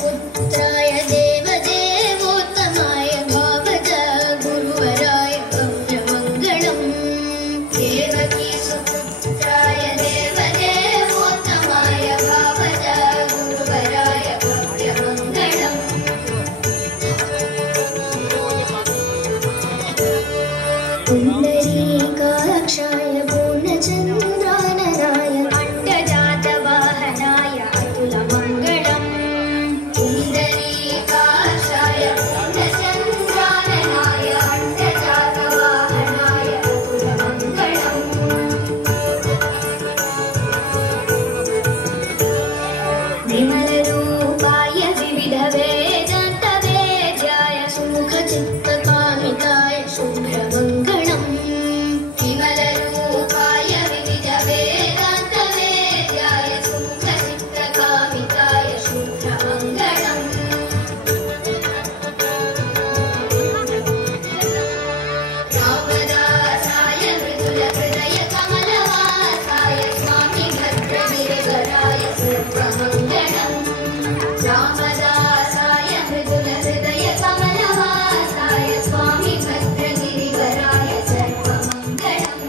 सुपुत्राय देवदेवोत्तमाय भावज गुरुवराय भव्यमङ्गलम् देवकी सुपुत्राय देवदेवोत्तमाय भावज गुरुवराय भव्यमङ्गलम् पुण्डरीकाक्षाय पूर्णचन्द्राननाय अण्डजातवाहनाय अतुलमङ्गलम् पुण्डरीकाक्षाय पूर्णचन्द्राननाय अण्डजातवाहनाय अतुलमङ्गलम् विमलरूपाय विविधवेदान्तवेद्याय सुमुखचित्तकामिताय शुभ्रमङ्गलम् विमलरूपाय विविधवेदान्तवेद्याय सुमुखचित्तकामिताय शुभ्रमङ्गलम् रामदासाय मृदुलहृदयकमलवासाय स्वामी भद्रगिरिवराय सर्वमङ्गलम् रामदासाय मृदुलहृदयकमलवासाय स्वामी भद्रगिरिवराय सर्वमङ्गलम्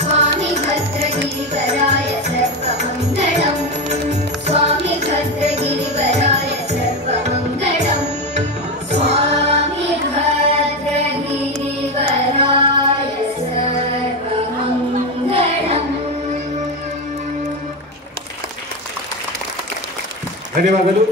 स्वामी भद्रगिरिवराय सर्वमङ्गलम् स्वामी भद्रगिरिवराय सर्वमङ्गलम् स्वामी भद्रगिरिवराय सर्वमङ्गलम्। ధన్యవాదాలు।